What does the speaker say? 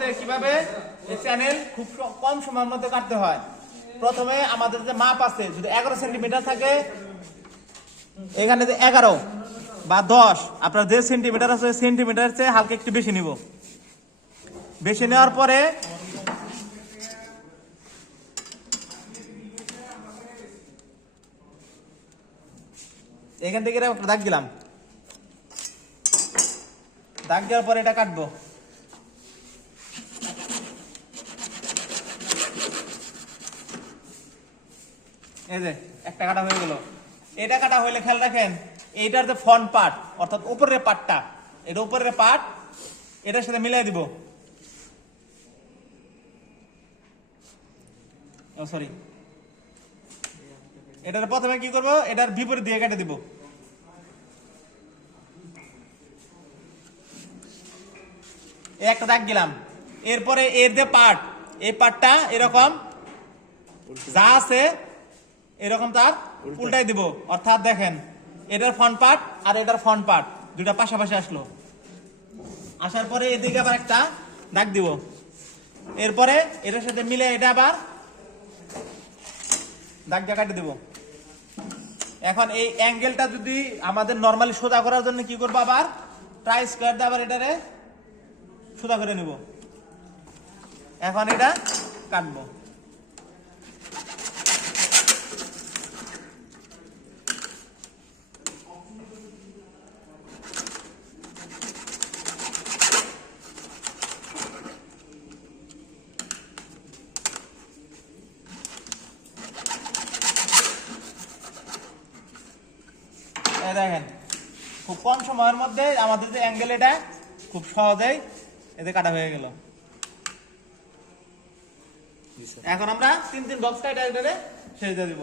যে কিভাবে এই চ্যানেল খুব কম সময়ের মধ্যে কাটতে হয়। প্রথমে আমাদের যে মাপ আছে, যদি 11 সেন্টিমিটার থাকে, এখানে যে 11 বা 10, আপনার যে সেন্টিমিটার আছে সেন্টিমিটার চেয়ে হালকা একটু বেশি নিব। বেশি নেওয়ার পরে এখান থেকে দাগ দিলাম। দাগ দেওয়ার পরে এটা কাটবো। এই যে একটা কাটা হয়ে গেল। এটা কাটা হইলে খেয়াল রাখেন, এইটার যে ফ্রন্ট পার্ট অর্থাৎ উপরের পার্টটা, এটা উপরের পার্ট এটার সাথে মিলাই দিব। সরি, এটার প্রথমে কি করব, এটার বিপরীত দিয়ে কেটে দিব। একটা দাগ দিলাম। এরপরে এর যে পার্ট, এই পার্টটা এরকম যা আছে এরকম তার উল্টাই দিব। অর্থাৎ দেখেন, এটার ফ্রন্ট পার্ট আর এটার ফ্রন্ট পার্ট দুটা পাশাপাশি আসলো। আসার পরে এদিকে আবার একটা দাগ দিব। এরপরে এটার সাথে মিলে এটা আবার দাগ দিয়ে কাটে দিব। এখন এই অ্যাঙ্গেলটা যদি আমাদের নরমালি সোজা করার জন্য কি করবো, আবার ট্রাই স্কয়ার দিয়ে আবার এটারে সোজা করে নিব। এখন এটা কাটবো। দেখেন, খুব কম সময়ের মধ্যে আমাদের যে অ্যাঙ্গেল এটা খুব সহজেই এতে কাটা হয়ে গেল। এখন আমরা 3 বক্স কাটা এটারে শেষ দিয়ে দিব।